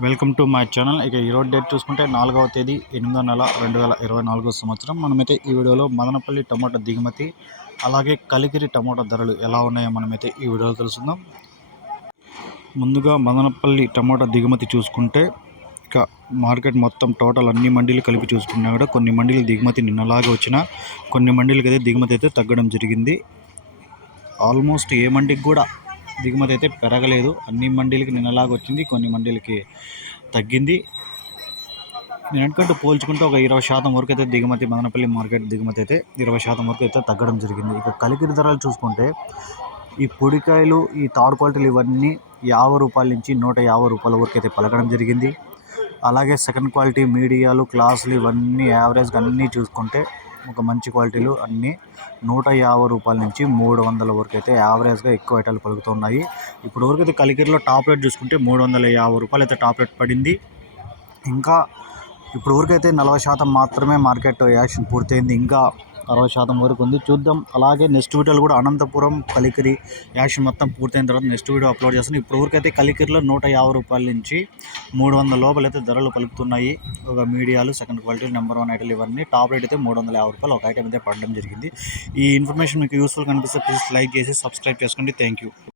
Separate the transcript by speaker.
Speaker 1: Welcome to my channel. ఇక ఈరోజు date చూసుకుంటే నాలుగవ తేదీ ఎనిమిదో నెల రెండు వేల ఇరవై నాలుగో సంవత్సరం. మనమైతే ఈ వీడియోలో మదనపల్లి టమాటా దిగుమతి అలాగే కలిగిరి టమాటా ధరలు ఎలా ఉన్నాయో మనమైతే ఈ వీడియోలో తెలుసుకుందాం. ముందుగా మదనపల్లి టమాటా దిగుమతి చూసుకుంటే ఇక మార్కెట్ మొత్తం టోటల్ అన్ని మండీలు కలిపి చూసుకున్నా కూడా కొన్ని మండీలు దిగుమతి నిన్నలాగే వచ్చిన కొన్ని మండీలకి అయితే దిగుమతి అయితే తగ్గడం జరిగింది. ఆల్మోస్ట్ ఏ మండికి కూడా దిగుమతి అయితే పెరగలేదు. అన్ని మండీలకి నిన్నలాగా వచ్చింది. కొన్ని మండీలకి తగ్గింది. నేను అనుకుంటూ పోల్చుకుంటే ఒక ఇరవై శాతం వరకు అయితే దిగుమతి మదనపల్లి మార్కెట్ దిగుమతి అయితే ఇరవై శాతం వరకు అయితే తగ్గడం జరిగింది. ఇక కలికిరి ధరలు చూసుకుంటే ఈ పొడికాయలు ఈ థర్డ్ క్వాలిటీలు ఇవన్నీ యాభై రూపాయల నుంచి నూట యాభై రూపాయల వరకు అయితే పలకడం జరిగింది. అలాగే సెకండ్ క్వాలిటీ మీడియాలు క్లాసులు ఇవన్నీ యావరేజ్గా అన్నీ చూసుకుంటే ఒక మంచి క్వాలిటీలు అన్నీ నూట యాభై రూపాయల నుంచి మూడు వందల వరకు అయితే యావరేజ్గా ఎక్కువ ఐటాలు పలుకుతున్నాయి. ఇప్పుడు వరకు అయితే కలికిరిలో టాప్ రేట్ చూసుకుంటే మూడు వందల యాభై రూపాయలు అయితే టాప్ రేట్ పడింది. ఇంకా ఇప్పుడు వరకు అయితే నలభై శాతం మాత్రమే మార్కెట్ యాక్షన్ పూర్తయింది. ఇంకా అరవై శాతం వరకు ఉంది. చూద్దాం. అలాగే నెక్స్ట్ వీడియోలు కూడా అనంతపురం కలికిరి యాక్షన్ మొత్తం పూర్తయిన తర్వాత నెక్స్ట్ వీడియో అప్లోడ్ చేస్తాను. ఇప్పుడు ఊరికైతే కలికిరిలో నూట యాభై రూపాయల నుంచి మూడు వందల లోపల అయితే ధరలు పలుకుతున్నాయి. ఒక మీడియాలు second quality number one itel ఇవన్నీ. టాప్ రేట్ అయితే మూడు వందల యాభై రూపాయలు ఒక ఐటమ్ అయితే పడడం జరిగింది. ఈ ఇన్ఫర్మేషన్ మీకు యూస్ఫుల్ కనిపిస్తే ప్లీజ్ లైక్ చేసి సబ్స్క్రైబ్ చేసుకోండి. Thank you